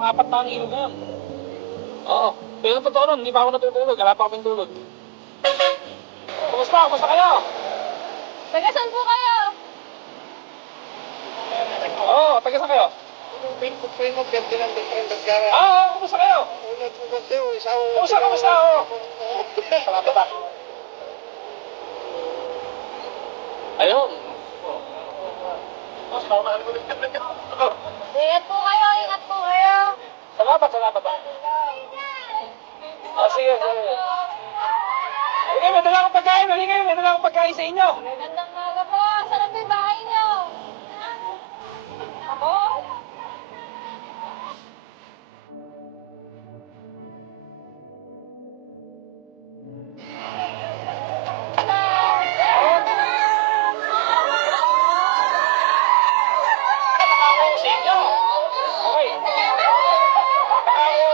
apat na ang ilog na yun. Oo. Pero totoo nun, hindi pa ako natutulog. Wala pa kaming tulog. Kumusta? Kumusta kayo? Taga saan po kayo? Oo, taga saan kayo? Kumusta kayo? Kumusta? Oo. Salamat ba? Ayun. Ingat po kayo, ingat po kayo. Salamat ba? Sige. Sige, may dala akong pagkain. Halika kayo, may dala akong pagkain sa inyo. Magandang maga po. Saan po yung bahay niyo? Ako? Sa inyo. Okay.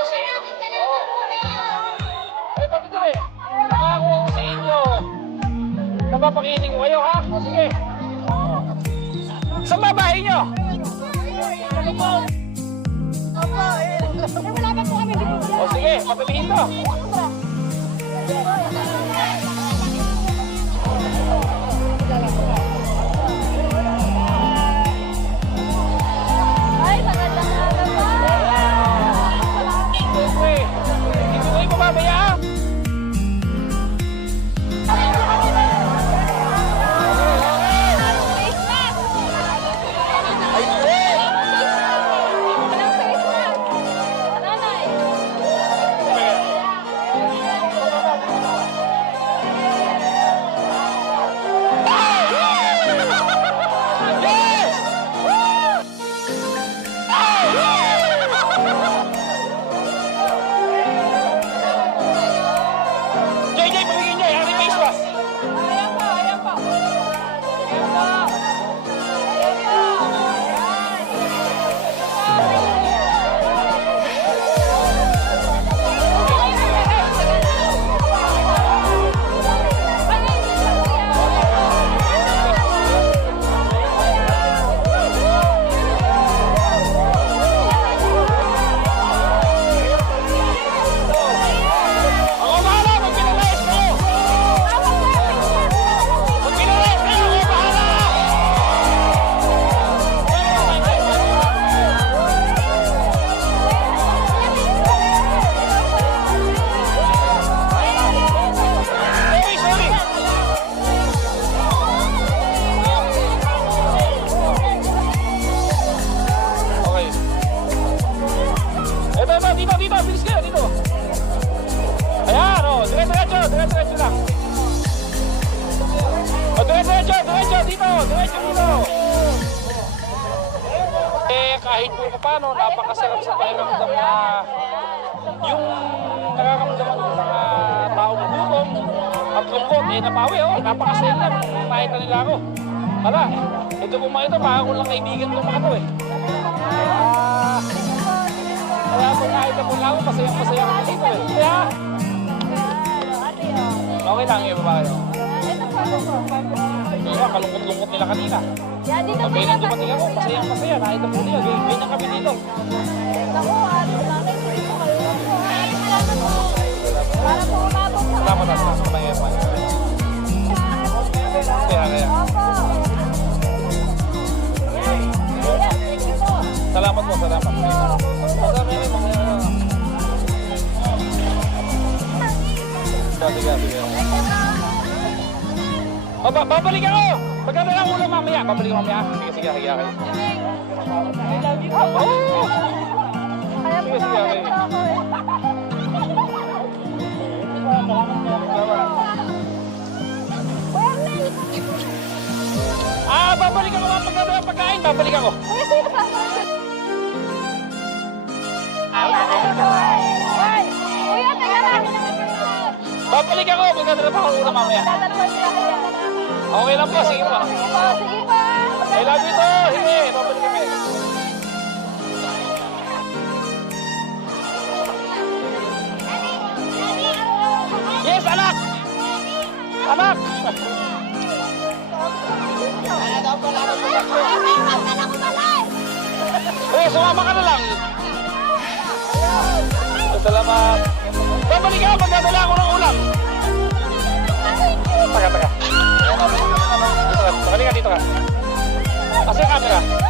Sa inyo. Ay, bakit ito eh? Nakako sa inyo. Napapakinig ko kayo, ha? O, sige. Saan ba bahay nyo? Wala pa po kami dito. O, sige. Papilihin to. Ay, magandang maga po. Siyempre. Ibigay mo mamaya, ha? JJ, pamigin niya. Yan ang face wash. Ayan po, ayan po. Ayan po. Ayan po. Ako bahala. Magpinalayas kayo. Magpinalayas kayo. Ako bahala. Sorry. Okay. Ito. Dito. Bilis kayo. Dito. Ayan, o. Diretso lang. O, diretso. Dito. Kahit po paano, napakasarap sa pakiramdam na yung nakakamdaman ng mga taong gutom at lungkot, napawi, napakasaya lang. Nakita nila ako. Hala, ito po mga ito, parang lang kaibigan ko mga ito eh. Kaya po nakita po lang ako, masaya ako dito eh. Kaya, okay lang yung babae. Kaya kalungkot-lungkot nila kanina. Yan, dito po Pag may yan. dumating ako, masaya. Nakita po niya, ganyan kami dito. Ako, namin po kayo. Salamat po. Para po umabot sa Salamat sa mga yaman. Kaya. Opo. Ayan, thank you po. Salamat po. Madami rin mga... Sige. Babalik ako! Magkano lang ulam mamaya? Babalik mamaya? Sige, kayo. I love you po. Oh! Kaya po Sige, namin okay. po ako eh. Babalik ako mga pagkano yung pagkain. Babalik ako. Kuya, sino pa? Ay, kuya, taga namin naman po. Babalik ako. Magkano lang ako ulam mamaya? Tatanong sila kaya. Okay lang po. Sige po. Sige po. I love you to. Sige, babalik kami. Yes, anak! Anak! Eh, sumama ka na lang. Salamat. Babalik ako, magdadala ako ng ulam. Taga. Dito ka, dito ka. Asa yung camera?